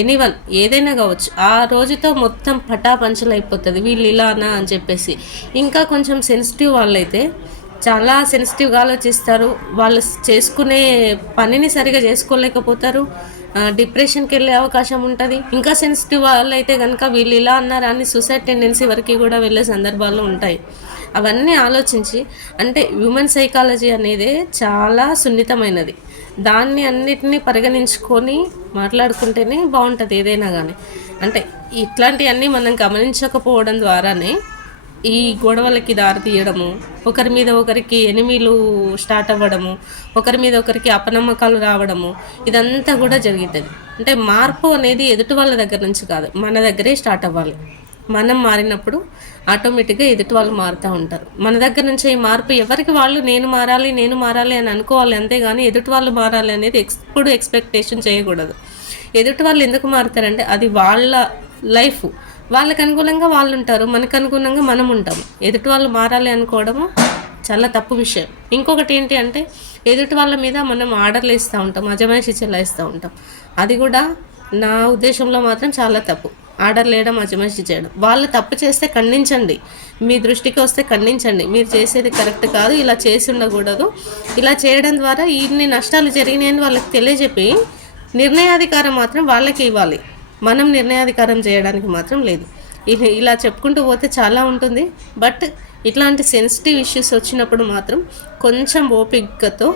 Anyone ఏదైనా కావచ్చు, ఆ రోజుతో మొత్తం పటాపంచలు అయిపోతుంది వీళ్ళు ఇలానా అని చెప్పేసి. ఇంకా కొంచెం సెన్సిటివ్ వాళ్ళైతే చాలా సెన్సిటివ్గా ఆలోచిస్తారు. వాళ్ళు చేసుకునే పనిని సరిగా చేసుకోలేకపోతారు. డిప్రెషన్కి వెళ్ళే అవకాశం ఉంటుంది. ఇంకా సెన్సిటివ్ వాళ్ళైతే కనుక వీళ్ళు ఇలా అన్నారు అని సూసైడ్ టెండెన్సీ వరకు కూడా వెళ్ళే సందర్భాలు ఉంటాయి. అవన్నీ ఆలోచించి, అంటే హ్యూమన్ సైకాలజీ అనేది చాలా సున్నితమైనది. దాన్ని అన్నిటినీ పరిగణించుకొని మాట్లాడుకుంటేనే బాగుంటుంది ఏదైనా కానీ. అంటే ఇట్లాంటివన్నీ మనం గమనించకపోవడం ద్వారానే ఈ గొడవలకి దారి తీయడము, ఒకరి మీద ఒకరికి ఎనిమీలు స్టార్ట్ అవ్వడము, ఒకరి మీద ఒకరికి అపనమ్మకాలు రావడము, ఇదంతా కూడా జరుగుతుంది. అంటే మార్పు అనేది ఎదుటి వాళ్ళ దగ్గర నుంచి కాదు, మన దగ్గరే స్టార్ట్ అవ్వాలి. మనం మారినప్పుడు ఆటోమేటిక్గా ఎదుటి వాళ్ళు మారుతూ ఉంటారు. మన దగ్గర నుంచి ఈ మార్పు ఎవరికి వాళ్ళు నేను మారాలి అని అనుకోవాలి, అంతేగాని ఎదుటి వాళ్ళు మారాలి అనేది ఎప్పుడు ఎక్స్పెక్టేషన్ చేయకూడదు. ఎదుటి వాళ్ళు ఎందుకు మారుతారంటే అది వాళ్ళ లైఫ్, వాళ్ళకి అనుకూలంగా వాళ్ళు ఉంటారు, మనకు అనుగుణంగా మనం ఉంటాము. ఎదుటి వాళ్ళు మారాలి అనుకోవడము చాలా తప్పు విషయం. ఇంకొకటి ఏంటి అంటే, ఎదుటి వాళ్ళ మీద మనం ఆర్డర్లు ఇస్తూ ఉంటాం, అజమాయిషి చెల్లాయిస్తూ ఉంటాం. అది కూడా నా ఉద్దేశంలో మాత్రం చాలా తప్పు. ఆర్డర్ వేయడం, అజమాయిషి చేయడం. వాళ్ళు తప్పు చేస్తే ఖండించండి, మీ దృష్టికి వస్తే ఖండించండి, మీరు చేసేది కరెక్ట్ కాదు, ఇలా చేసి ఉండకూడదు, ఇలా చేయడం ద్వారా ఇన్ని నష్టాలు జరిగినాయని వాళ్ళకి తెలియజెప్పి నిర్ణయాధికారం మాత్రం వాళ్ళకి ఇవ్వాలి. మనం నిర్ణయాధికారం చేయడానికి మాత్రం లేదు. ఇలా చెప్పుకుంటూ పోతే చాలా ఉంటుంది. బట్ ఇట్లాంటి సెన్సిటివ్ ఇష్యూస్ వచ్చినప్పుడు మాత్రం కొంచెం ఓపికతో